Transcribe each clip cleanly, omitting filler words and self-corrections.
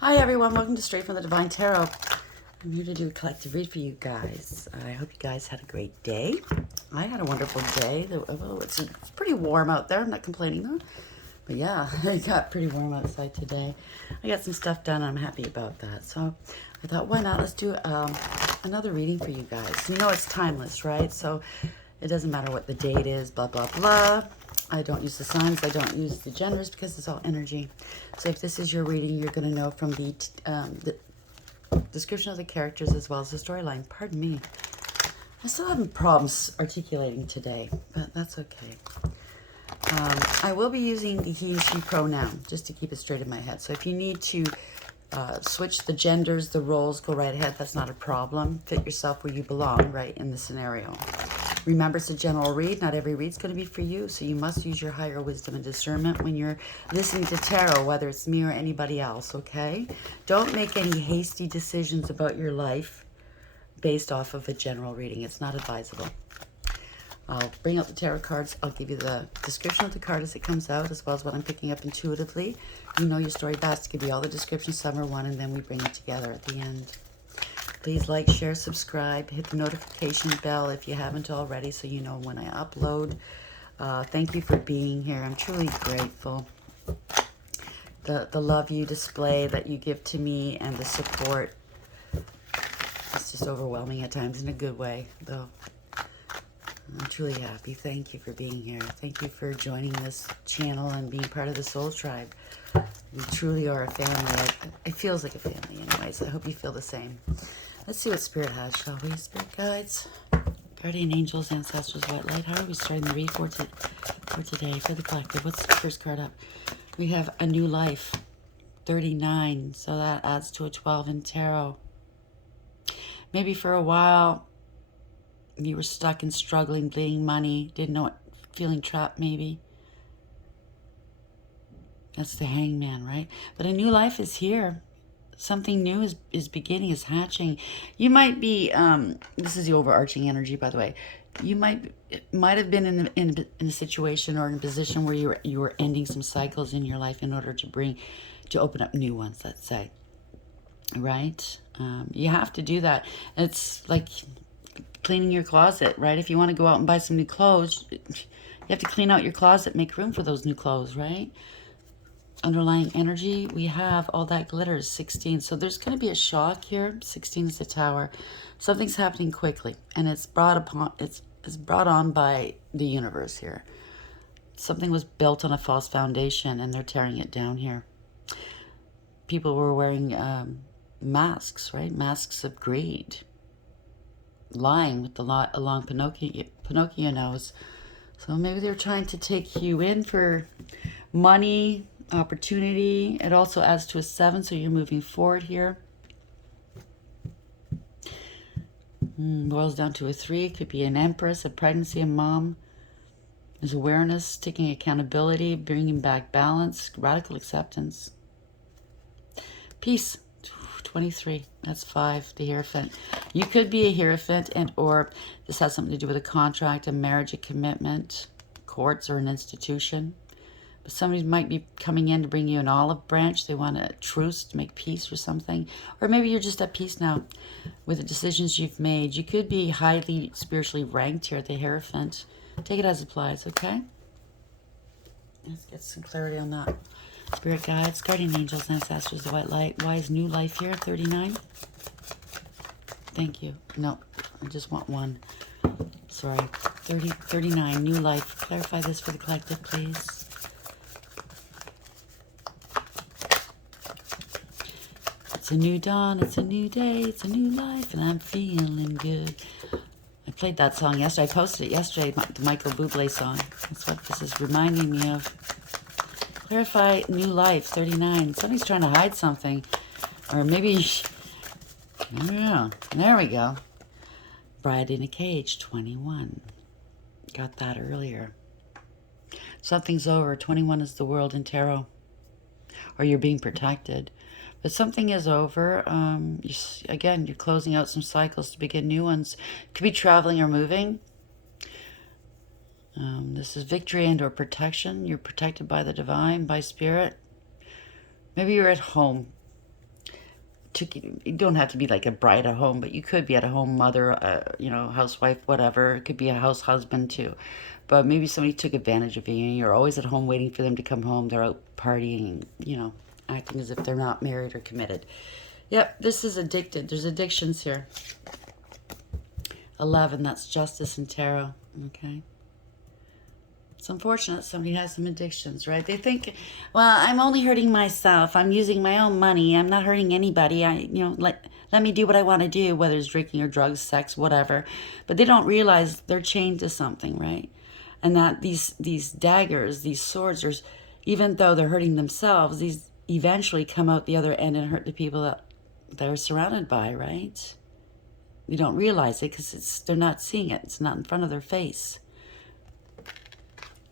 Hi everyone, welcome to Straight from the Divine Tarot. I'm here to do a collective read for you guys. I hope you guys had a great day. I had a wonderful day. Well, it's pretty warm out there. I'm not complaining though. But yeah, it got pretty warm outside today. I got some stuff done. I'm happy about that. So I thought, why not? Let's do another reading for you guys. You know it's timeless, right? So it doesn't matter what the date is, blah, blah, blah. I don't use the signs. I don't use the genders because it's all energy. So if this is your reading, you're going to know from the description of the characters as well as the storyline. Pardon me. I'm still having problems articulating today, but that's okay. I will be using the he and she pronoun just to keep it straight in my head. So if you need to switch the genders, the roles, go right ahead. That's not a problem. Fit yourself where you belong, right, in the scenario. Remember, it's a general read. Not every read's going to be for you, so you must use your higher wisdom and discernment when you're listening to tarot, whether it's me or anybody else, okay? Don't make any hasty decisions about your life based off of a general reading. It's not advisable. I'll bring out the tarot cards. I'll give you the description of the card as it comes out, as well as what I'm picking up intuitively. You know your story best. Give you all the descriptions, sum or one, and then we bring it together at the end. Please like, share, subscribe, hit the notification bell if you haven't already so you know when I upload. Thank you for being here. I'm truly grateful. The love you display that you give to me and the support, it's just overwhelming at times in a good way, though. I'm truly happy. Thank you for being here. Thank you for joining this channel and being part of the Soul Tribe. We truly are a family. It feels like a family anyways. I hope you feel the same. Let's see what Spirit has, shall we? Spirit guides, guardian angels, ancestors, white light. How are we starting the read for today, for the collective? What's the first card up? We have a new life, 39. So that adds to a 12 in tarot. Maybe for a while you were stuck and struggling, bleeding money, didn't know it, feeling trapped maybe. That's the hangman, right? But a new life is here. Something new is beginning, is hatching. You might be, this is the overarching energy, by the way. You might have been in a situation or in a position where you were ending some cycles in your life in order to open up new ones, let's say. Right? You have to do that. It's like cleaning your closet, right? If you want to go out and buy some new clothes, you have to clean out your closet, make room for those new clothes, right? Underlying energy, we have all that glitters, 16. So there's going to be a shock here. 16 is the tower. Something's happening quickly, and it's brought on by the universe here. Something was built on a false foundation, and they're tearing it down here. People were wearing masks, right? Masks of greed, lying with the long Pinocchio nose. So maybe they're trying to take you in for money, opportunity. It also adds to a 7, so you're moving forward here. Boils down to a 3. It could be an empress, a pregnancy, a mom. There's awareness, taking accountability, bringing back balance, radical acceptance. Peace, 23. That's 5, the Hierophant. You could be a Hierophant, and or this has something to do with a contract, a marriage, a commitment, courts, or an institution. Somebody might be coming in to bring you an olive branch. They want a truce to make peace or something. Or maybe you're just at peace now with the decisions you've made. You could be highly spiritually ranked here at the Hierophant. Take it as it applies, okay? Let's get some clarity on that. Spirit guides, guardian angels, ancestors, the white light. Why is new life here? 39. Thank you. No, I just want one. Sorry. 39, new life. Clarify this for the collective, please. It's a new dawn, it's a new day, it's a new life, and I'm feeling good. I played that song yesterday. I posted it yesterday, the Michael Bublé song. That's what this is reminding me of. Clarify new life, 39. Somebody's trying to hide something. Or maybe, I don't know. There we go. Bride in a cage, 21. Got that earlier. Something's over. 21 is the world in tarot. Or you're being protected. But something is over. Again, you're closing out some cycles to begin new ones. Could be traveling or moving. This is victory and or protection. You're protected by the divine, by spirit. Maybe you're at home you don't have to be like a bride at home, but you could be at a home mother, you know, housewife, whatever. It could be a house husband too. But maybe somebody took advantage of you and you're always at home waiting for them to come home. They're out partying, you know, acting as if they're not married or committed. Yep, this is addicted. There's addictions here. 11, that's justice and tarot. Okay. It's unfortunate somebody has some addictions, right? They think, well, I'm only hurting myself. I'm using my own money. I'm not hurting anybody. Let me do what I want to do, whether it's drinking or drugs, sex, whatever. But they don't realize they're chained to something, right? And that these daggers, these swords, even though they're hurting themselves, these eventually come out the other end and hurt the people that they're surrounded by, right? You don't realize it because they're not seeing it. It's not in front of their face.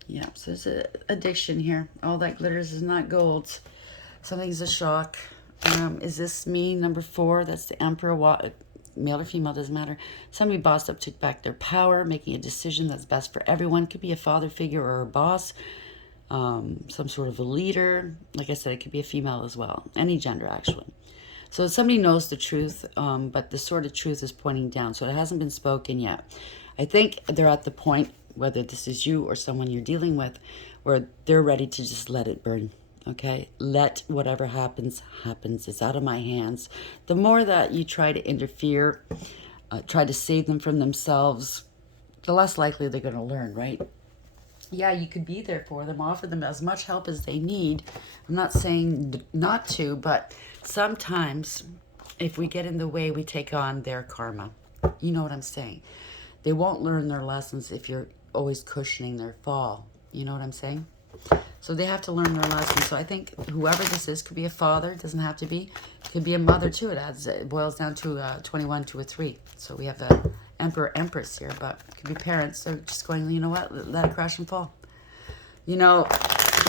Yeah, so there's an addiction here. All that glitters is not gold. Something's a shock. Is this me? Number 4, that's the Emperor. Male or female, doesn't matter. Somebody bossed up, took back their power, making a decision that's best for everyone. Could be a father figure or a boss. Some sort of a leader. Like I said, it could be a female as well. Any gender, actually. So somebody knows the truth, but the sword of truth is pointing down. So it hasn't been spoken yet. I think they're at the point, whether this is you or someone you're dealing with, where they're ready to just let it burn, okay? Let whatever happens, happens. It's out of my hands. The more that you try to interfere, try to save them from themselves, the less likely they're going to learn, right? Yeah, you could be there for them, offer them as much help as they need. I'm not saying not to, but sometimes if we get in the way, we take on their karma. You know what I'm saying? They won't learn their lessons if you're always cushioning their fall. You know what I'm saying? So they have to learn their lessons. So I think whoever this is, could be a father, it doesn't have to be. It could be a mother too. It boils down to 21 to a 3. So we have the Emperor, Empress here, but it could be parents. They're just going, you know what, let it crash and fall. You know,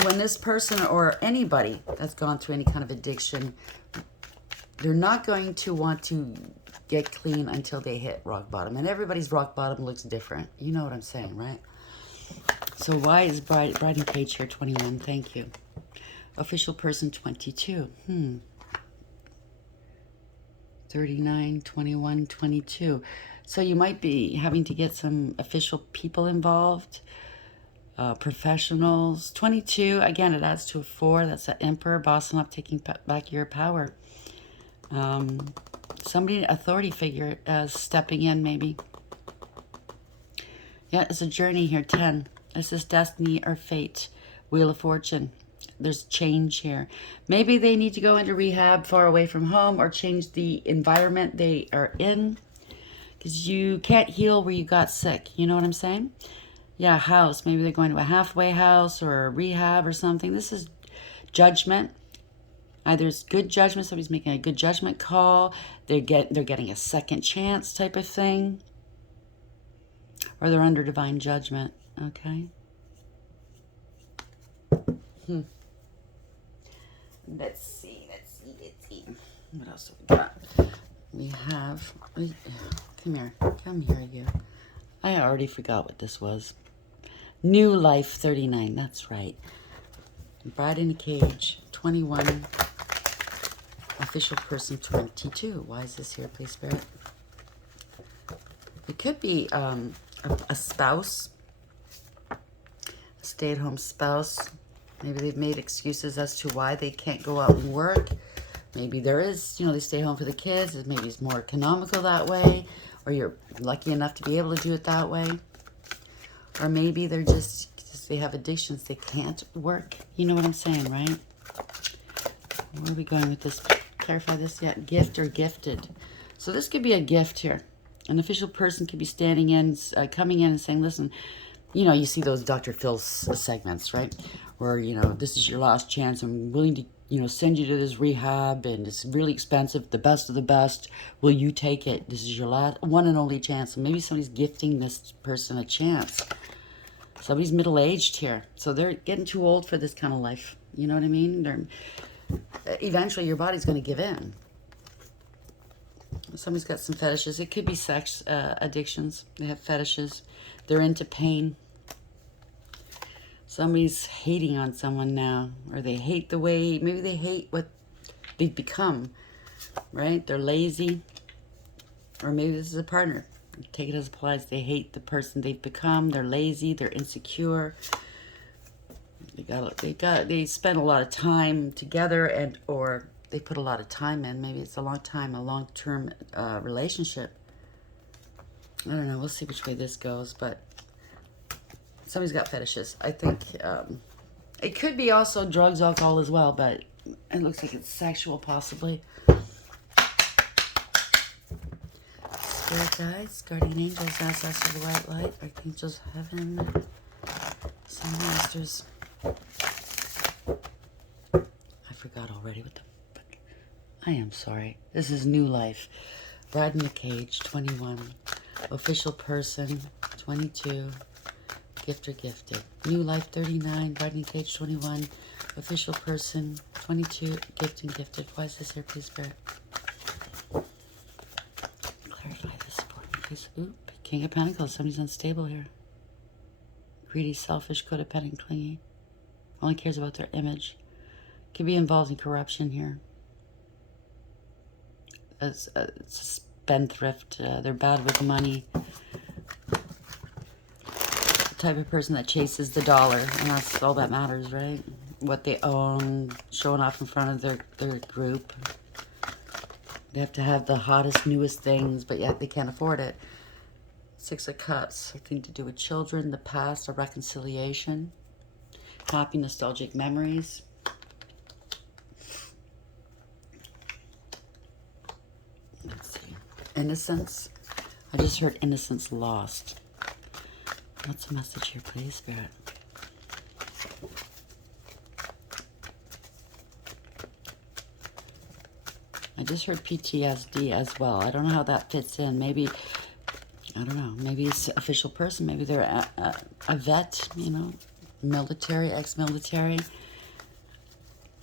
when this person or anybody that's gone through any kind of addiction, they're not going to want to get clean until they hit rock bottom. And everybody's rock bottom looks different. You know what I'm saying, right? So why is Bride and Page here 21? Thank you. Official person 22. 39, 21, 22. So you might be having to get some official people involved. Professionals. 22, again, it adds to a 4. That's an Emperor, bossing up, taking back your power. Somebody, authority figure, stepping in maybe. Yeah, it's a journey here. 10. This is destiny or fate. Wheel of Fortune. There's change here. Maybe they need to go into rehab far away from home or change the environment they are in. Because you can't heal where you got sick. You know what I'm saying? Yeah, house. Maybe they're going to a halfway house or a rehab or something. This is judgment. Either it's good judgment, somebody's making a good judgment call, they're getting a second chance type of thing, or they're under divine judgment, okay? Let's see. What else have we got? We have, come here, you. I already forgot what this was. New Life 39, that's right. Bride in a Cage 21. Official person 22. Why is this here, please, Spirit? It could be a spouse, a stay-at-home spouse. Maybe they've made excuses as to why they can't go out and work. Maybe there is, they stay home for the kids. Maybe it's more economical that way, or you're lucky enough to be able to do it that way. Or maybe they're just they have addictions. They can't work. You know what I'm saying, right? Where are we going with this? Clarify this yet. Gift or gifted. So this could be a gift here. An official person could be standing in, coming in and saying, listen, you see those Dr. Phil segments, right? Where, this is your last chance. I'm willing to, send you to this rehab and it's really expensive, the best of the best. Will you take it? This is your last, one and only chance. And maybe somebody's gifting this person a chance. Somebody's middle-aged here. So they're getting too old for this kind of life. You know what I mean? Eventually your body's going to give in. Somebody's got some fetishes. It could be sex addictions. They have fetishes. They're into pain. Somebody's hating on someone now, or they hate the way, maybe they hate what they've become. right? They're lazy. Or maybe this is a partner. Take it as applies. They hate the person they've become. They're lazy. They're insecure. They spend a lot of time together, and or they put a lot of time in. Maybe it's a long-term relationship. I don't know. We'll see which way this goes, but somebody's got fetishes. I think it could be also drugs, alcohol as well, but it looks like it's sexual, possibly. Spirit guides, guardian angels, ancestors of the white light, archangels, heaven, sun masters. I forgot already what the fuck. I am sorry. This is new life. Bride in the cage, 21. Official person, 22. Gifter, gifted. New life, 39. Bride in the cage, 21. Official person, 22. Gifting, gifted. Why is this here, please, Spirit? Clarify this for me, please. Ooh, King of Pentacles. Somebody's unstable here. Greedy, selfish, codependent, clingy. Only cares about their image. Could be involved in corruption here. It's a spendthrift. They're bad with money. The type of person that chases the dollar, and that's all that matters, right? What they own, showing off in front of their group. They have to have the hottest, newest things, but yet they can't afford it. Six of Cups, something to do with children, the past, a reconciliation, happy, nostalgic memories. Let's see. Innocence. I just heard innocence lost. What's the message here, please, Spirit? I just heard PTSD as well. I don't know how that fits in. Maybe, I don't know. Maybe it's an official person. Maybe they're a vet, you know, military, ex-military.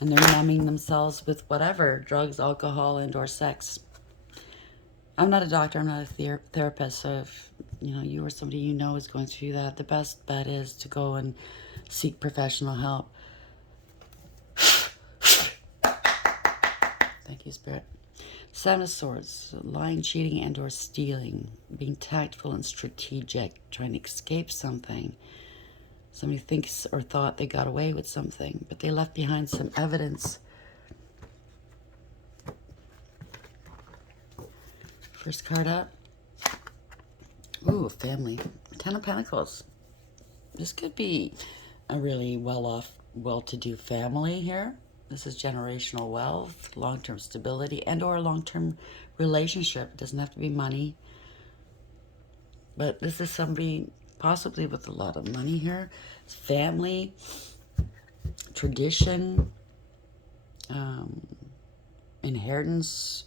And they're numbing themselves with whatever, drugs, alcohol, and or sex. I'm not a doctor. I'm not a therapist. So if, you know, you or somebody you know is going through that, the best bet is to go and seek professional help. Thank you, Spirit. Seven of Swords, lying, cheating, and or stealing. Being tactful and strategic, trying to escape something. Somebody thinks or thought they got away with something, but they left behind some evidence. First card up. Ooh, family. Ten of Pentacles. This could be a really well-off, well-to-do family here. This is generational wealth, long-term stability, and or a long-term relationship. It doesn't have to be money. But this is somebody possibly with a lot of money here. It's family, tradition, inheritance,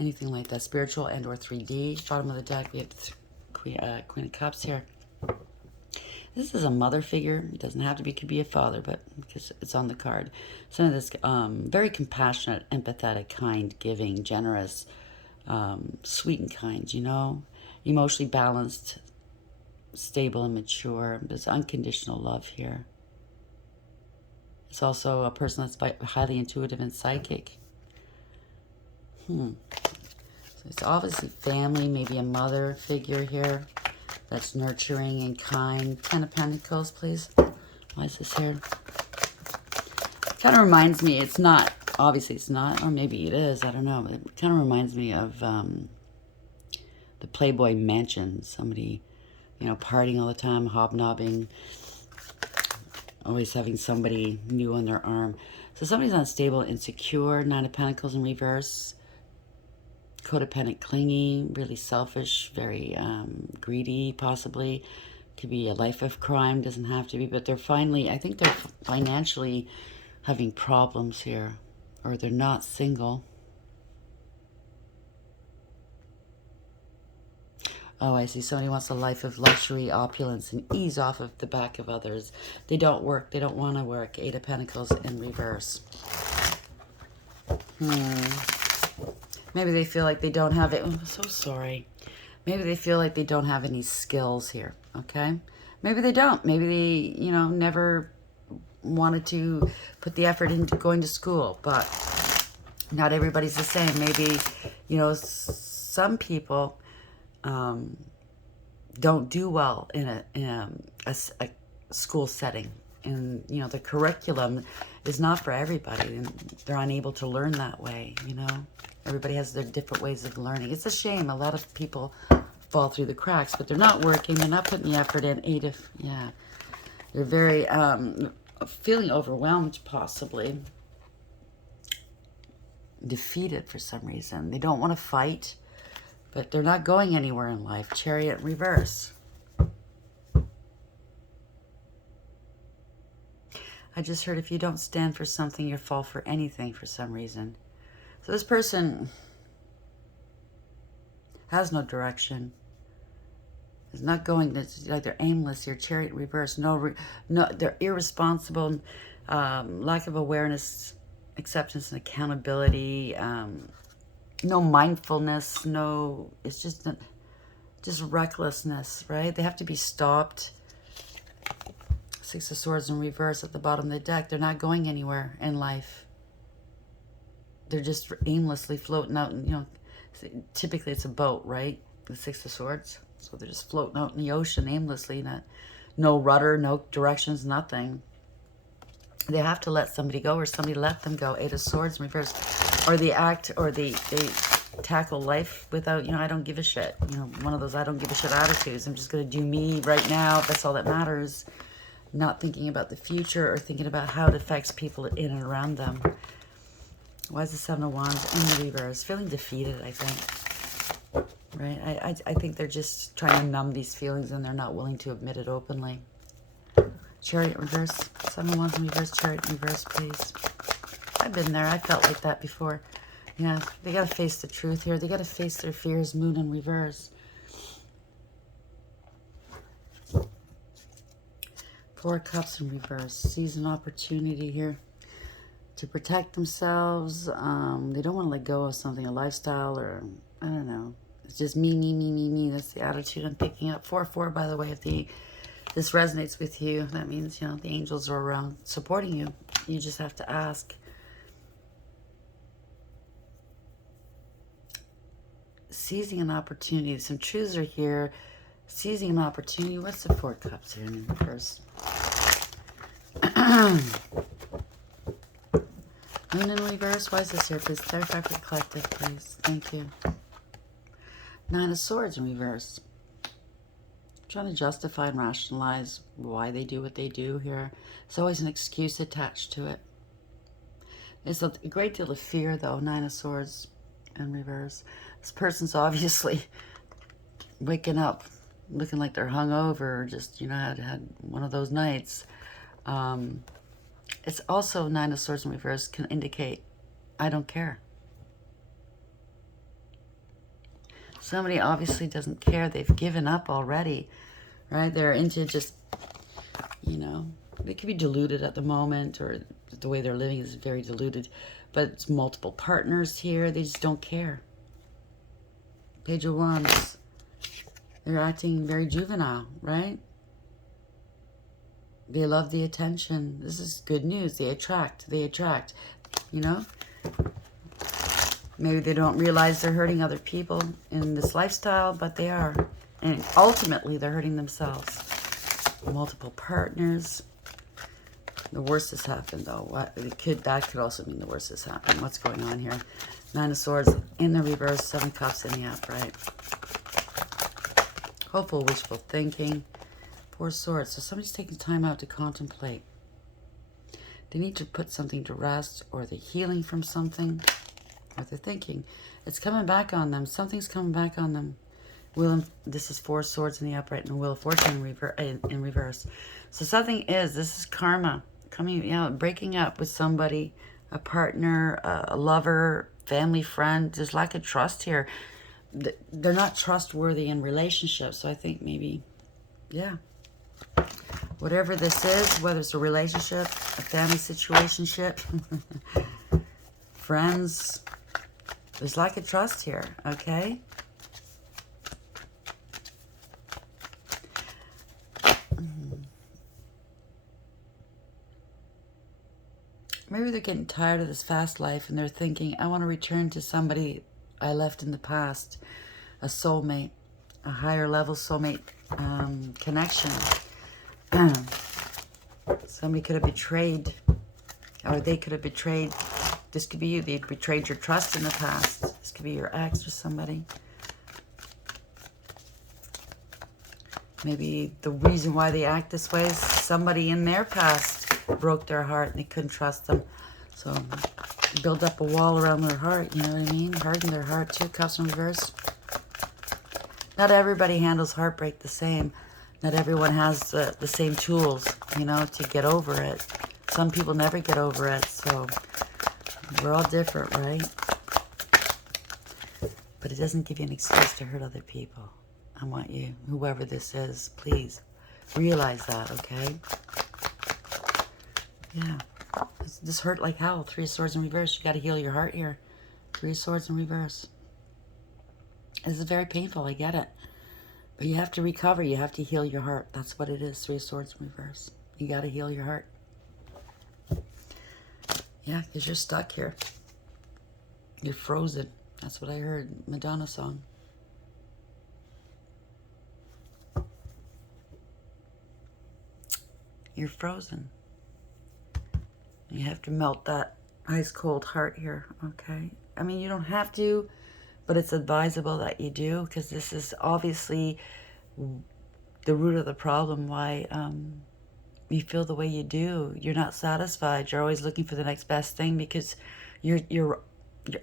anything like that. Spiritual and or 3D. Bottom of the deck, we have Queen of Cups here. This is a mother figure. It doesn't have to be, could be a father, but because it's on the card. Some of this, very compassionate, empathetic, kind, giving, generous, sweet and kind, you know. Emotionally balanced, stable and mature. There's unconditional love here. It's also a person that's highly intuitive and psychic. So it's obviously family, maybe a mother figure here. That's nurturing and kind. Ten of Pentacles, please. Why is this here? Kind of reminds me, it's not, obviously it's not, or maybe it is, I don't know. It kind of reminds me of the Playboy Mansion. Somebody, you know, partying all the time, hobnobbing, always having somebody new on their arm. So somebody's unstable, insecure. Nine of Pentacles in reverse. Codependent, clingy, really selfish, very greedy, possibly. Could be a life of crime, doesn't have to be, but they're finally, I think they're financially having problems here, or they're not single. Oh, I see. Somebody wants a life of luxury, opulence, and ease off of the back of others. They don't work. They don't want to work. Eight of Pentacles in reverse. Maybe they feel like they don't have it. Oh, I'm so sorry. Maybe they feel like they don't have any skills here, okay? Maybe they don't. Maybe they, you know, never wanted to put the effort into going to school. But Not everybody's the same. Maybe, you know, some people don't do well in a school setting. And, you know, the curriculum is not for everybody. And they're unable to learn that way, you know. Everybody has their different ways of learning. It's a shame. A lot of people fall through the cracks, but they're not working. They're not putting the effort in. Yeah. They're very feeling overwhelmed, possibly. Defeated for some reason. They don't want to fight, but they're not going anywhere in life. Chariot in reverse. I just heard if you don't stand for something, you fall for anything for some reason. So this person has no direction. Is not going. Like they're aimless here. Chariot in reverse. No, they're irresponsible. Lack of awareness, acceptance, and accountability. No mindfulness. No. It's just recklessness, right? They have to be stopped. Six of Swords in reverse at the bottom of the deck. They're not going anywhere in life. They're just aimlessly floating out. And, you know, typically it's a boat, right? The Six of Swords. So they're just floating out in the ocean aimlessly. No rudder, no directions, nothing. They have to let somebody go, or somebody let them go. Eight of Swords in reverse. Or they tackle life without, you know, I don't give a shit. You know, one of those I don't give a shit attitudes. I'm just going to do me right now. That's all that matters. Not thinking about the future or thinking about how it affects people in and around them. Why is the Seven of Wands in the reverse? Feeling defeated, I think. Right? I think they're just trying to numb these feelings and they're not willing to admit it openly. Chariot reverse. Seven of Wands in reverse. Chariot reverse, please. I've been there. I felt like that before. Yeah, they got to face the truth here. They got to face their fears. Moon in reverse. Four of Cups in reverse. Seize an opportunity here to protect themselves. They don't want to let go of something, a lifestyle, or I don't know. It's just me, me, me, me, me. That's the attitude I'm picking up. 4-4, by the way, if this resonates with you, that means, you know, the angels are around supporting you. You just have to ask. Seizing an opportunity. Some truths are here. Seizing an opportunity. What's the Four of Cups here in reverse? Moon in reverse. Why is this here? Please clarify for the collective, please. Thank you. Nine of Swords in reverse. Trying to justify and rationalize why they do what they do here. There's always an excuse attached to it. There's a great deal of fear, though. Nine of Swords in reverse. This person's obviously waking up looking like they're hungover, or just, you know, had one of those nights. It's also Nine of Swords in reverse can indicate, I don't care. Somebody obviously doesn't care. They've given up already, right? They're into just, you know, they could be deluded at the moment, or the way they're living is very deluded, but it's multiple partners here. They just don't care. Page of Wands. They're acting very juvenile, right? They love the attention. This is good news. They attract, you know? Maybe they don't realize they're hurting other people in this lifestyle, but they are. And ultimately, they're hurting themselves. Multiple partners. The worst has happened, though. That could also mean the worst has happened. What's going on here? Nine of Swords in the reverse. Seven of Cups in the upright. Hopeful, wishful thinking. Four of Swords. So somebody's taking time out to contemplate. They need to put something to rest, or they're healing from something, or they're thinking. It's coming back on them. Something's coming back on them. This is Four of Swords in the upright, and Wheel of Fortune in reverse. So something this is karma coming out, breaking up with somebody, a partner, a lover, family, friend. There's lack of trust here. They're not trustworthy in relationships. So I think maybe, yeah. Whatever this is, whether it's a relationship, a family situationship, friends, there's lack of trust here, okay? Maybe they're getting tired of this fast life and they're thinking, I want to return to somebody I left in the past, a soulmate, a higher level soulmate connection. Somebody could have betrayed, or they could have betrayed. This could be you. They betrayed your trust in the past. This could be your ex or somebody. Maybe the reason why they act this way is somebody in their past broke their heart and they couldn't trust them. So build up a wall around their heart, you know what I mean? Harden their heart too, cups in reverse. Not everybody handles heartbreak the same. Not everyone has the same tools, you know, to get over it. Some people never get over it, so we're all different, right? But it doesn't give you an excuse to hurt other people. I want you, whoever this is, please realize that, okay? Yeah. This hurt like hell. 3 of Swords in reverse. You got to heal your heart here. 3 of Swords in reverse. This is very painful. I get it. But you have to recover. You have to heal your heart. That's what it is. 3 of Swords in reverse. You got to heal your heart. Yeah, because you're stuck here. You're frozen. That's what I heard. Madonna song. You're frozen. You have to melt that ice cold heart here, okay? I mean, you don't have to, but it's advisable that you do, because this is obviously the root of the problem, why you feel the way you do. You're not satisfied. You're always looking for the next best thing because you're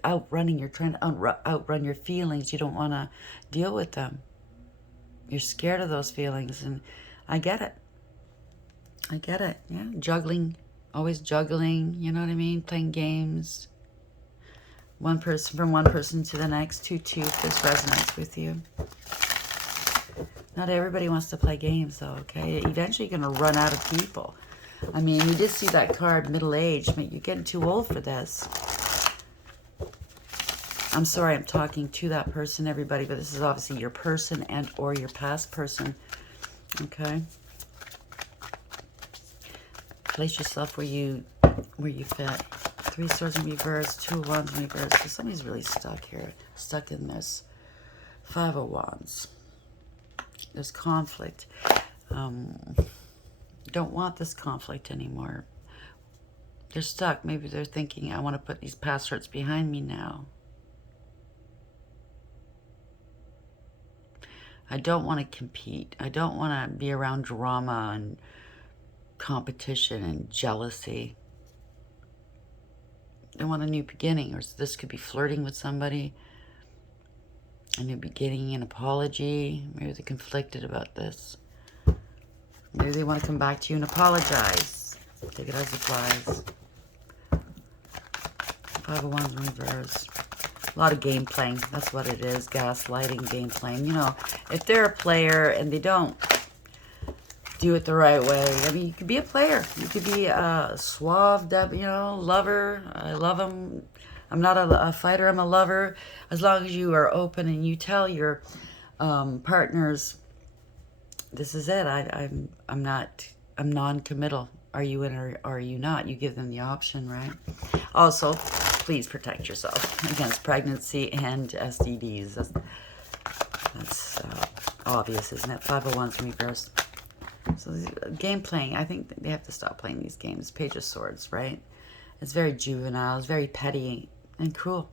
outrunning. You're trying to outrun your feelings. You don't want to deal with them. You're scared of those feelings, and I get it. I get it. Yeah, juggling. Always juggling, you know what I mean? Playing games. One person from one person to the next. 2-2, if this resonates with you. Not everybody wants to play games, though, okay? Eventually, you're going to run out of people. I mean, you did see that card, middle-aged, but you're getting too old for this. I'm sorry I'm talking to that person, everybody, but this is obviously your person and or your past person, okay? Place yourself where you fit. 3 of Swords in reverse, 2 of Wands in reverse. So somebody's really stuck here, stuck in this. 5 of Wands. There's conflict. Don't want this conflict anymore. They're stuck. Maybe they're thinking, I want to put these past hurts behind me now. I don't want to compete. I don't want to be around drama and competition and jealousy. They want a new beginning, or this could be flirting with somebody. A new beginning, an apology. Maybe they're conflicted about this. Maybe they want to come back to you and apologize. Take it as it flies. 5 of Wands in reverse. A lot of game playing. That's what it is. Gaslighting, game playing. You know, if they're a player and they don't do it the right way. I mean, you could be a player. You could be a suave, you know, lover. I love them. I'm not a fighter. I'm a lover. As long as you are open and you tell your partners, this is it. I'm non-committal. Are you in or are you not? You give them the option, right? Also, please protect yourself against pregnancy and STDs. That's obvious, isn't it? 5 of Wands in reverse. So game playing, I think they have to stop playing these games. Page of Swords, right? It's very juvenile. It's very petty and cruel.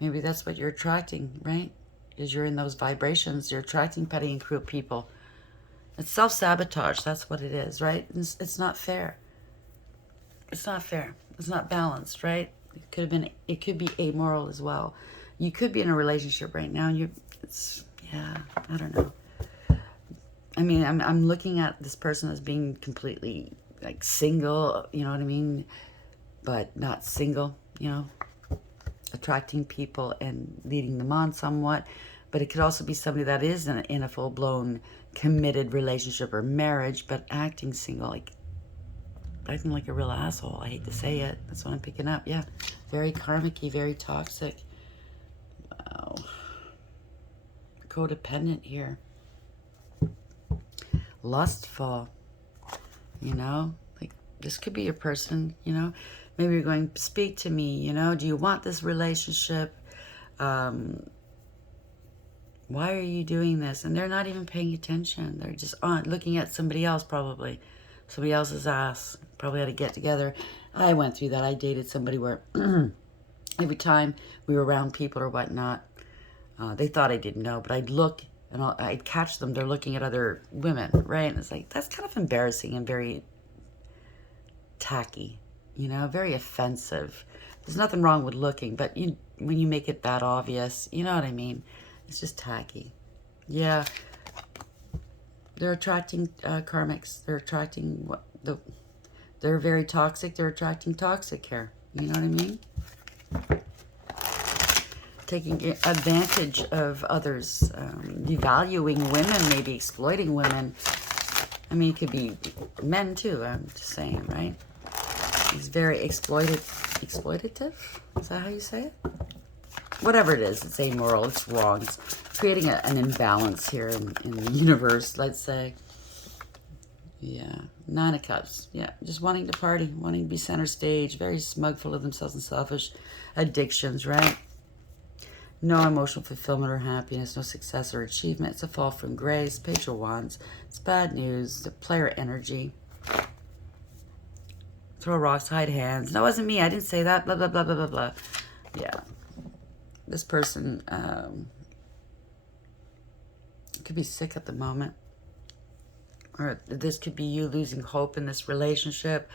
Maybe that's what you're attracting, right? Because you're in those vibrations. You're attracting petty and cruel people. It's self-sabotage. That's what it is, right? It's not fair. It's not fair. It's not balanced, right? It could be amoral as well. You could be in a relationship right now, and yeah, I don't know. I mean, I'm looking at this person as being completely like single, you know what I mean? But not single, you know, attracting people and leading them on somewhat. But it could also be somebody that is in a full-blown committed relationship or marriage, but acting single, like acting like a real asshole. I hate to say it. That's what I'm picking up. Yeah, very karmic-y, very toxic. Wow. Codependent here. Lustful. you know? Like, this could be your person, you know? Maybe you're going, speak to me, you know? Do you want this relationship? Why are you doing this? And they're not even paying attention. They're just on looking at somebody else, probably. Somebody else's ass. Probably had to get together. I went through that. I dated somebody where every time we were around people or whatnot, they thought I didn't know, but I'd look and I'd catch them. They're looking at other women, right? And it's like, that's kind of embarrassing and very tacky, you know, very offensive. There's nothing wrong with looking, but when you make it that obvious, you know what I mean? It's just tacky. Yeah. They're attracting karmics. They're attracting they're very toxic. They're attracting toxic here. You know what I mean? Taking advantage of others, devaluing women, maybe exploiting women. I mean, it could be men too, I'm just saying, right? He's very exploitative? Is that how you say it? Whatever it is, it's amoral, it's wrong. It's creating an imbalance here in the universe, let's say. Yeah, 9 of Cups. Yeah, just wanting to party, wanting to be center stage, very smug, full of themselves and selfish addictions, right? No emotional fulfillment or happiness, no success or achievement. It's a fall from grace. Page of Wands. It's bad news. The player energy. Throw rocks, hide hands. No, it wasn't me. I didn't say that. Blah, blah, blah, blah, blah, blah. Yeah. This person could be sick at the moment. Or this could be you losing hope in this relationship.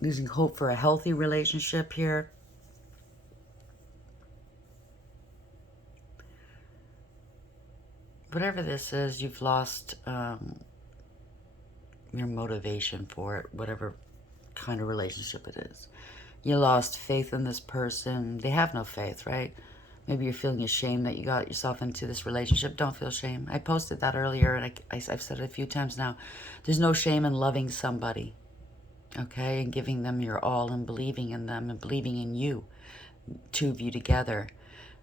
Losing hope for a healthy relationship here. Whatever this is, you've lost your motivation for it, whatever kind of relationship it is. You lost faith in this person. They have no faith, right? Maybe you're feeling ashamed that you got yourself into this relationship. Don't feel shame. I posted that earlier, and I've said it a few times now. There's no shame in loving somebody, okay? And giving them your all and believing in them and believing in you, two of you together.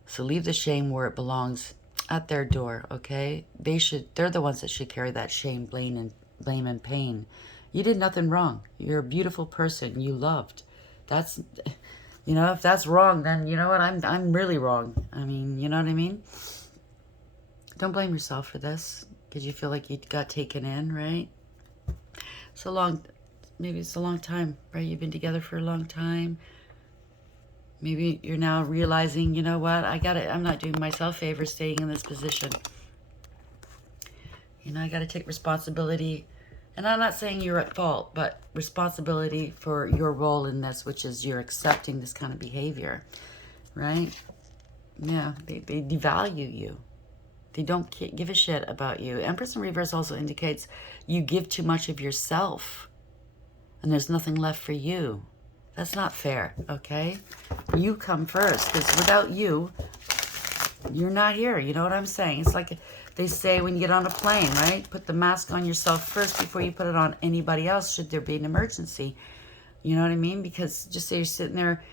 So leave the shame where it belongs, at their door, okay? They're the ones that should carry that shame, blame, and pain. You did nothing wrong. You're a beautiful person. You loved. That's, you know, if that's wrong, then you know what? I'm really wrong. I mean, you know what I mean? Don't blame yourself for this because you feel like you got taken in, right? Maybe it's a long time, right? You've been together for a long time. Maybe you're now realizing, you know what, I'm not doing myself favors staying in this position. You know, I got to take responsibility. And I'm not saying you're at fault, but responsibility for your role in this, which is you're accepting this kind of behavior, right? Yeah, they devalue you. They don't give a shit about you. Empress in reverse also indicates you give too much of yourself, and there's nothing left for you. That's not fair, okay? You come first, because without you, you're not here. You know what I'm saying? It's like they say when you get on a plane, right? Put the mask on yourself first before you put it on anybody else should there be an emergency. You know what I mean? Because just say you're sitting there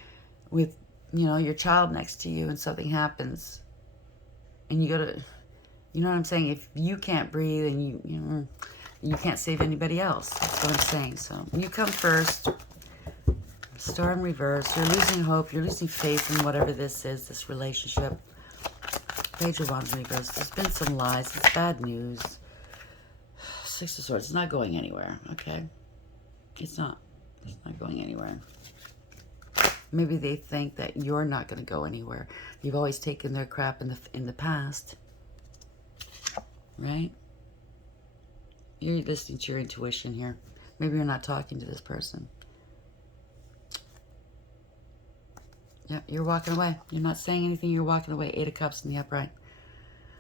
with, you know, your child next to you and something happens and you go to, you know what I'm saying? If you can't breathe and you can't save anybody else. That's what I'm saying. So you come first. Star in reverse. You're losing hope. You're losing faith in whatever this is, this relationship. Page of Wands in reverse. There's been some lies. It's bad news. 6 of Swords. It's not going anywhere, okay? It's not. It's not going anywhere. Maybe they think that you're not going to go anywhere. You've always taken their crap in the past, right? You're listening to your intuition here. Maybe you're not talking to this person. Yeah, you're walking away. You're not saying anything. You're walking away. 8 of Cups in the upright.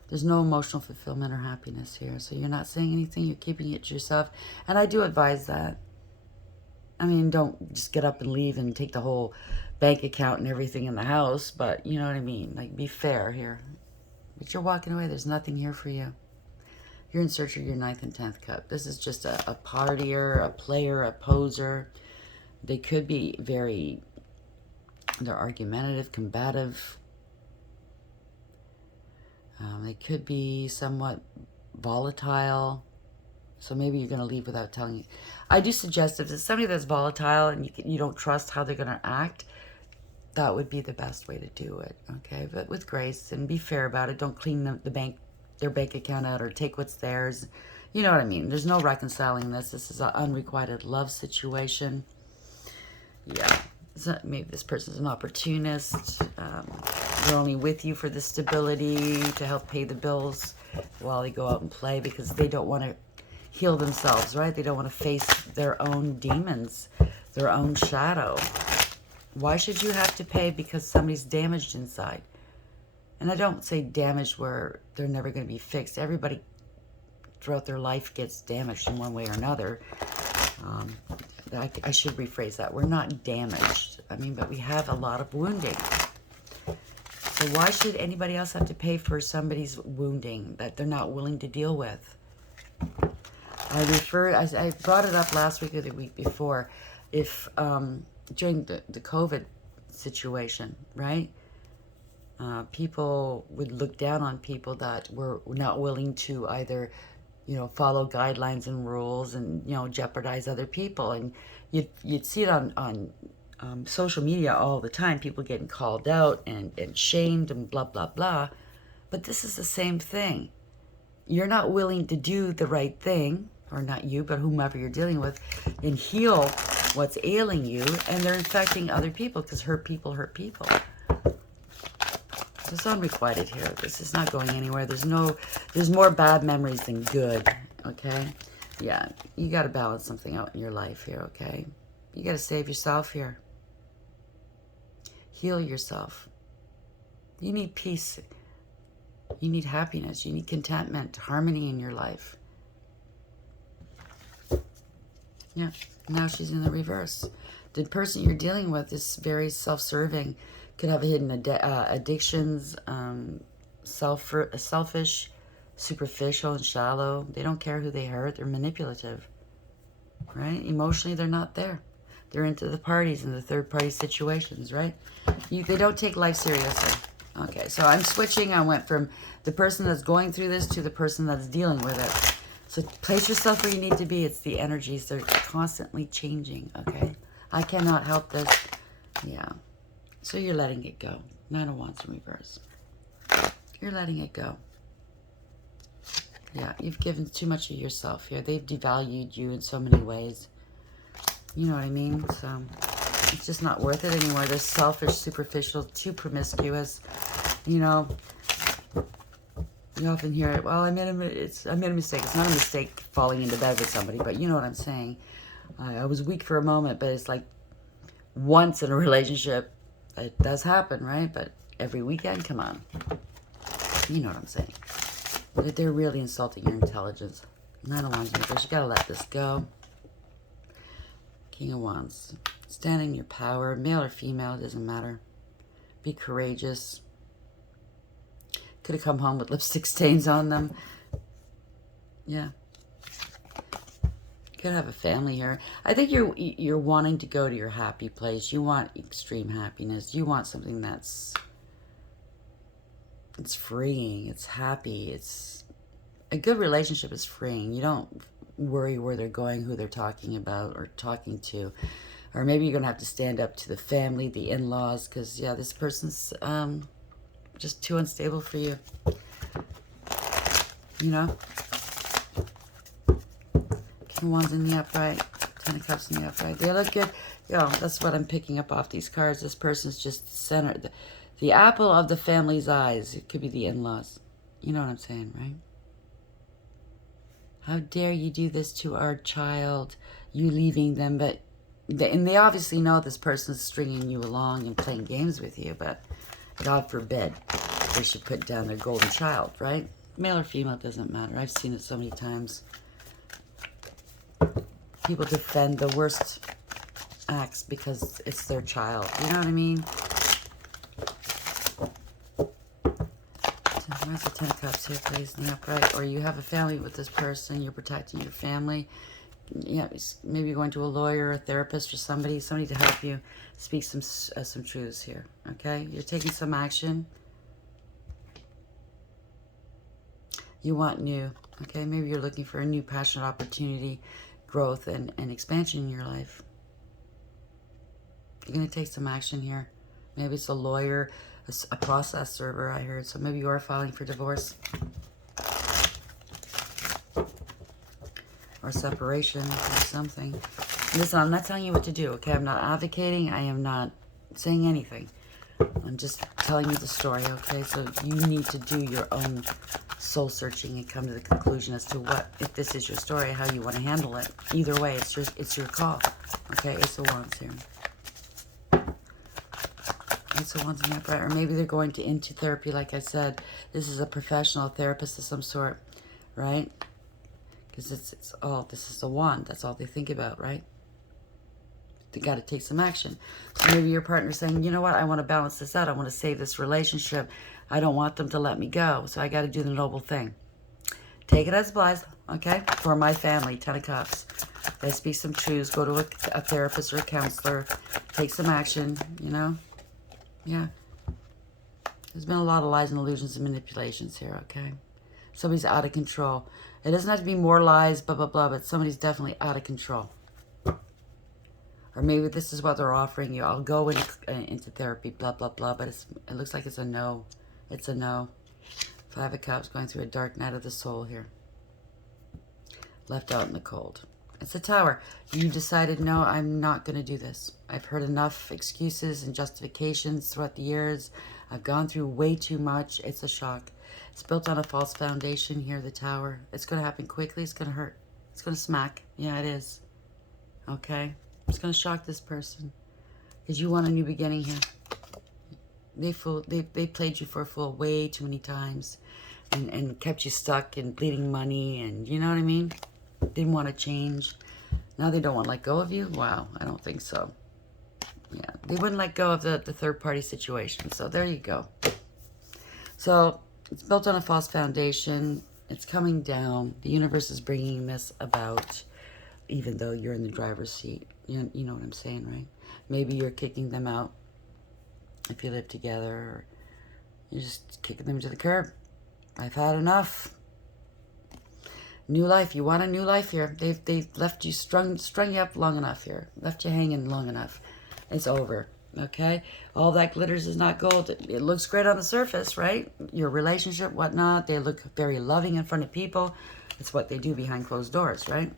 There's no emotional fulfillment or happiness here. So you're not saying anything. You're keeping it to yourself. And I do advise that. I mean, don't just get up and leave and take the whole bank account and everything in the house. But you know what I mean? Like, be fair here. But you're walking away. There's nothing here for you. You're in search of your 9th and 10th cup. This is just a partier, a player, a poser. They could be they're argumentative, combative. They could be somewhat volatile. So maybe you're going to leave without telling you. I do suggest if it's somebody that's volatile and you don't trust how they're going to act, that would be the best way to do it, okay? But with grace, and be fair about it. Don't clean their bank account out or take what's theirs. You know what I mean? There's no reconciling this. This is an unrequited love situation. Yeah. So maybe this person's an opportunist. They're only with you for the stability, to help pay the bills while they go out and play, because they don't want to heal themselves, right? They don't want to face their own demons, their own shadow. Why should you have to pay because somebody's damaged inside? And I don't say damaged where they're never going to be fixed. Everybody throughout their life gets damaged in one way or another. I should rephrase that. We're not damaged. I mean, but we have a lot of wounding. So why should anybody else have to pay for somebody's wounding that they're not willing to deal with? I brought it up last week or the week before. If during the COVID situation, right? People would look down on people that were not willing to either, follow guidelines and rules and, jeopardize other people. And you'd see it on social media all the time, people getting called out and shamed and blah, blah, blah. But this is the same thing. You're not willing to do the right thing, or not you, but whomever you're dealing with, and heal what's ailing you, and they're infecting other people, because hurt people hurt people. It's unrequited here. This is not going anywhere. There's more bad memories than good, okay? Yeah, you got to balance something out in your life here, okay? You got to save yourself here. Heal yourself. You need peace. You need happiness. You need contentment, harmony in your life. Yeah, now she's in the reverse. The person you're dealing with is very self-serving. Could have hidden addictions, selfish, superficial, and shallow. They don't care who they hurt. They're manipulative, right? Emotionally, they're not there. They're into the parties and the third-party situations, right? They don't take life seriously. Okay, so I'm switching. I went from the person that's going through this to the person that's dealing with it. So place yourself where you need to be. It's the energies. They're constantly changing, okay? I cannot help this. Yeah. So you're letting it go. Nine of Wands in reverse. You're letting it go. Yeah, you've given too much of yourself here. They've devalued you in so many ways. You know what I mean? So it's just not worth it anymore. They're selfish, superficial, too promiscuous. You often hear it, well, I made a mistake. It's not a mistake falling into bed with somebody, but you know what I'm saying. I was weak for a moment, but it's like once in a relationship, it does happen, right? But every weekend, come on. You know what I'm saying. They're really insulting your intelligence. Nine of Wands, you gotta let this go. King of Wands. Stand in your power, male or female, it doesn't matter. Be courageous. Could have come home with lipstick stains on them. Yeah. Could have a family here. I think you're wanting to go to your happy place. You want extreme happiness. You want something it's freeing. It's happy. It's a good relationship is freeing. You don't worry where they're going, who they're talking about or talking to. Or maybe you're going to have to stand up to the family, the in-laws, because, yeah, this person's just too unstable for you. You know? King of Wands in the upright. Ten of Cups in the upright. They look good. That's what I'm picking up off these cards. This person's just centered. The apple of the family's eyes. It could be the in-laws. You know what I'm saying, right? How dare you do this to our child? You leaving them, but... And they obviously know this person's stringing you along and playing games with you, but God forbid they should put down their golden child, right? Male or female, it doesn't matter. I've seen it so many times. People defend the worst acts because it's their child. You know what I mean? So where's the Ten of Cups here, please, in the upright? Or you have a family with this person. You're protecting your family. Yeah, maybe you're going to a lawyer, a therapist, or somebody to help you speak some truths here, okay? You're taking some action. You want new, okay? Maybe you're looking for a new passionate opportunity, growth, and expansion in your life. You're going to take some action here. Maybe it's a lawyer, a process server, I heard. So maybe you are filing for divorce or separation or something. Listen, I'm not telling you what to do, okay? I'm not advocating. I am not saying anything. I'm just telling you the story, okay? So you need to do your own soul searching and come to the conclusion as to what, if this is your story, how you want to handle it. Either way, it's your call, okay? Ace of Wands here. Ace of Wands in the upright. Or maybe they're going into therapy, like I said. This is a professional therapist of some sort, right? Because it's all, this is the wand. That's all they think about, right? They got to take some action. So maybe your partner's saying, you know what, I want to balance this out. I want to save this relationship. I don't want them to let me go. So I got to do the noble thing. Take it as it applies, okay? For my family, 10 of Cups. They speak some truths. Go to a therapist or a counselor. Take some action, you know? Yeah. There's been a lot of lies and illusions and manipulations here, okay? Somebody's out of control. It doesn't have to be more lies, blah, blah, blah, but somebody's definitely out of control. Or maybe this is what they're offering you. I'll go into therapy, blah, blah, blah. But it looks like it's a no. It's a no. 5 of Cups going through a dark night of the soul here. Left out in the cold. It's a Tower. You decided, no, I'm not going to do this. I've heard enough excuses and justifications throughout the years. I've gone through way too much. It's a shock. It's built on a false foundation here, the Tower. It's going to happen quickly. It's going to hurt. It's going to smack. Yeah, it is. Okay? It's going to shock this person because you want a new beginning here. They played you for a fool way too many times and kept you stuck and bleeding money and you know what I mean? Didn't want to change. Now they don't want to let go of you? Wow, I don't think so. Yeah, they wouldn't let go of the third party situation. So there you go. So it's built on a false foundation. It's coming down. The universe is bringing this about even though you're in the driver's seat. You know what I'm saying, right? Maybe you're kicking them out if you live together, or you're just kicking them to the curb. I've had enough. New life. You want a new life here. They've left you, strung you up long enough here. Left you hanging long enough. It's over, okay? All that glitters is not gold. It looks great on the surface, right? Your relationship, whatnot. They look very loving in front of people. It's what they do behind closed doors, right?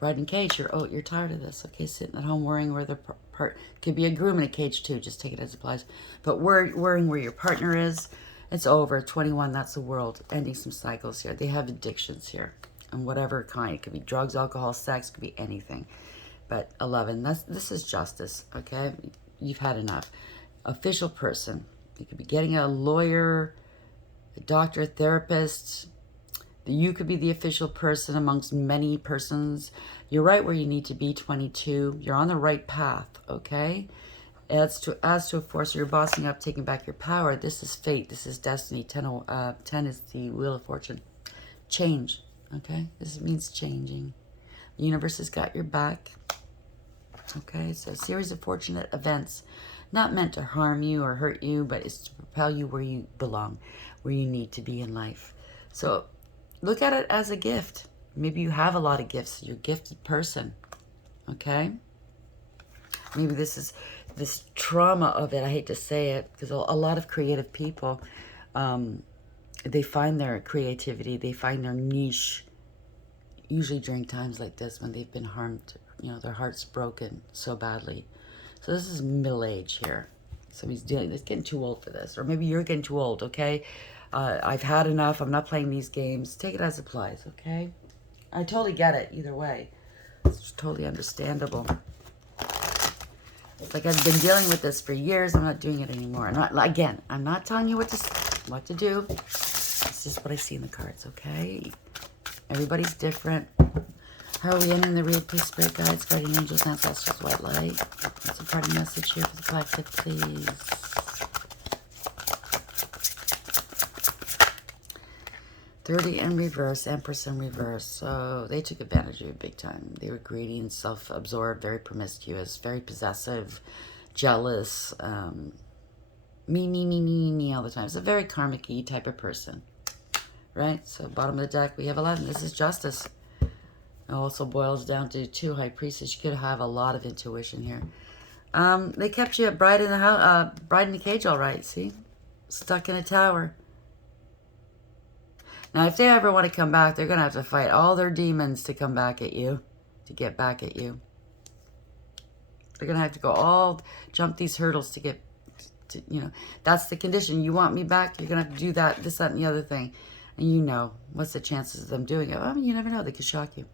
Bride in cage, you're tired of this, okay? Sitting at home worrying where the part could be a groom in a cage too. Just take it as it applies. But worrying where your partner is, it's over. 21, that's the world. Ending some cycles here. They have addictions here, and whatever kind. It could be drugs, alcohol, sex, could be anything. But 11, this is justice, okay? You've had enough. Official person. You could be getting a lawyer, a doctor, a therapist. You could be the official person amongst many persons. You're right where you need to be, 22. You're on the right path, okay? As to a force, you're bossing up, taking back your power. This is fate. This is destiny. 10 is the Wheel of Fortune. Change, okay? This means changing. The universe has got your back, okay? It's a series of fortunate events, not meant to harm you or hurt you, but it's to propel you where you belong, where you need to be in life. So look at it as a gift. Maybe you have a lot of gifts. You're a gifted person, okay? Maybe this is this trauma of it. I hate to say it because a lot of creative people, they find their creativity, they find their niche, usually during times like this when they've been harmed, you know, their heart's broken so badly. So this is middle age here. Somebody's getting too old for this. Or maybe you're getting too old, okay? I've had enough. I'm not playing these games. Take it as it applies, okay? I totally get it either way. It's totally understandable. It's like I've been dealing with this for years. I'm not doing it anymore. I'm not telling you what to do. It's just what I see in the cards, okay? Everybody's different. How are we ending the read, please? Spirit guides, guardian angels, ancestors, white light. What's a party message here for the collective, please? 30 in reverse, Empress in reverse. So they took advantage of you big time. They were greedy and self-absorbed, very promiscuous, very possessive, jealous, me all the time. It's a very karmic-y type of person, right? So bottom of the deck, we have 11. This is Justice. It also boils down to 2 High Priestess. You could have a lot of intuition here. They kept you bride in the house, bride in the cage, all right. See, stuck in a tower. Now, if they ever want to come back, they're gonna have to fight all their demons to come back at you, to get back at you. They're gonna have to go jump these hurdles to get, to, you know. That's the condition. You want me back? You're gonna have to do that, this, that, and the other thing. And you know, what's the chances of them doing it? I mean, you never know. They could shock you.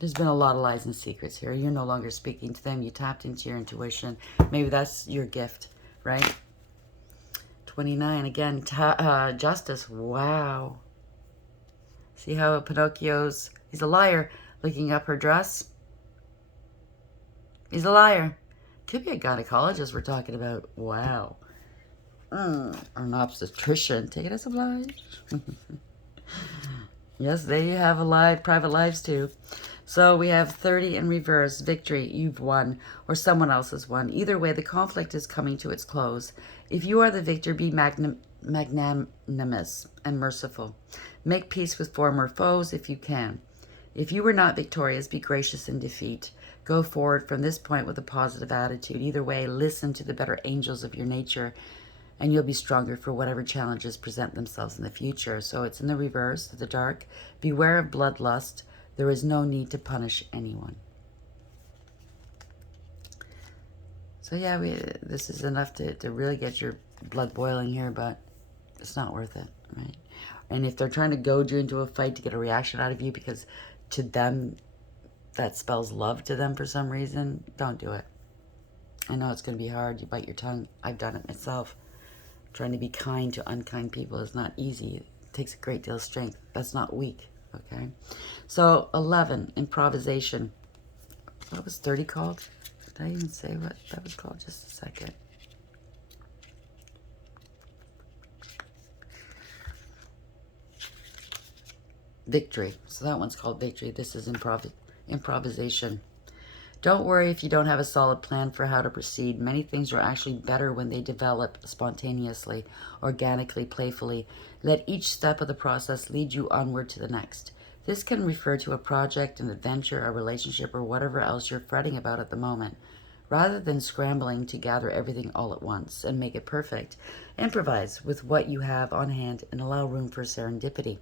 There's been a lot of lies and secrets here. You're no longer speaking to them. You tapped into your intuition. Maybe that's your gift, right? 29, again, Justice. Wow. See how Pinocchio's, he's a liar, looking up her dress. He's a liar. Could be a gynecologist we're talking about. Wow. Or an obstetrician. Take it as a obliged. Yes, they have private lives too. So we have 30 in reverse. Victory, you've won, or someone else has won. Either way, the conflict is coming to its close. If you are the victor, be magnanimous and merciful. Make peace with former foes if you can. If you were not victorious, be gracious in defeat. Go forward from this point with a positive attitude. Either way, listen to the better angels of your nature, and you'll be stronger for whatever challenges present themselves in the future. So it's in the reverse, the dark. Beware of bloodlust. There is no need to punish anyone. So yeah, this is enough to really get your blood boiling here, but it's not worth it, right? And if they're trying to goad you into a fight to get a reaction out of you because to them that spells love to them for some reason, don't do it. I know it's going to be hard. You bite your tongue. I've done it myself. Trying to be kind to unkind people is not easy. It takes a great deal of strength. That's not weak, okay? So 11, improvisation. What was 30 called? Did I even say what that was called? Just a second. Victory. So that one's called Victory. This is improvisation. Don't worry if you don't have a solid plan for how to proceed. Many things are actually better when they develop spontaneously, organically, playfully. Let each step of the process lead you onward to the next. This can refer to a project, an adventure, a relationship, or whatever else you're fretting about at the moment. Rather than scrambling to gather everything all at once and make it perfect, improvise with what you have on hand and allow room for serendipity.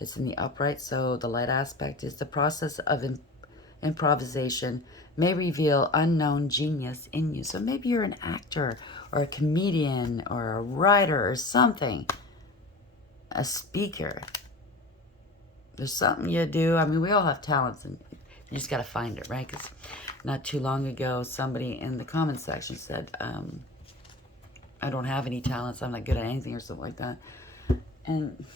It's in the upright, so the light aspect is the process of improvisation may reveal unknown genius in you. So maybe you're an actor or a comedian or a writer or something, a speaker. There's something you do. I mean, we all have talents, and you just got to find it, right? Because not too long ago, somebody in the comments section said, I don't have any talents. I'm not good at anything or something like that. And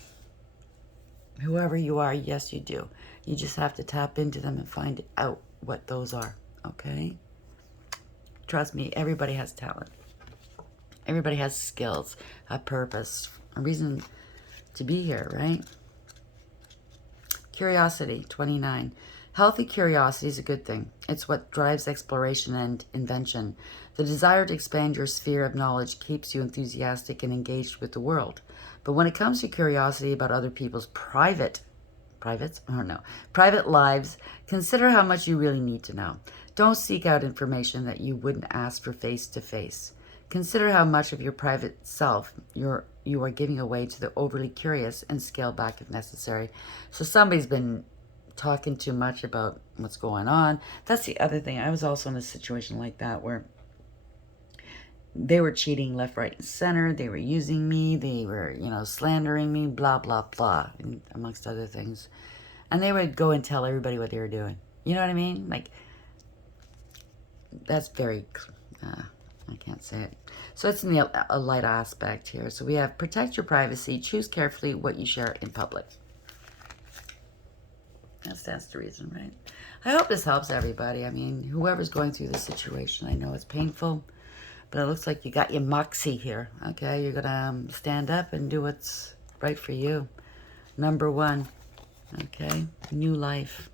whoever you are, yes, you do. You just have to tap into them and find out what those are, okay? Trust me, everybody has talent. Everybody has skills, a purpose, a reason to be here, right? Curiosity, 29. Healthy curiosity is a good thing. It's what drives exploration and invention. The desire to expand your sphere of knowledge keeps you enthusiastic and engaged with the world. But when it comes to curiosity about other people's private lives, consider how much you really need to know. Don't seek out information that you wouldn't ask for face to face. Consider how much of your private self you are giving away to the overly curious, and scale back if necessary. So somebody's been talking too much about what's going on. That's the other thing. I was also in a situation like that where they were cheating left, right, and center. They were using me. They were, slandering me, blah, blah, blah, amongst other things. And they would go and tell everybody what they were doing. You know what I mean? Like, that's very, I can't say it. So it's in the a light aspect here. So we have protect your privacy. Choose carefully what you share in public. That stands to reason, right? I hope this helps everybody. I mean, whoever's going through this situation, I know it's painful. But it looks like you got your moxie here, okay? You're going to stand up and do what's right for you. Number 1, okay? New life.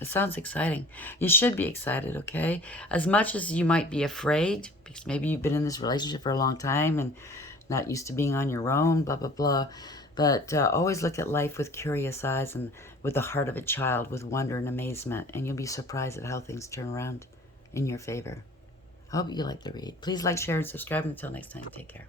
It sounds exciting. You should be excited, okay? As much as you might be afraid, because maybe you've been in this relationship for a long time and not used to being on your own, blah, blah, blah. But always look at life with curious eyes and with the heart of a child, with wonder and amazement, and you'll be surprised at how things turn around in your favor. I hope you like the read. Please like, share, and subscribe. Until next time, take care.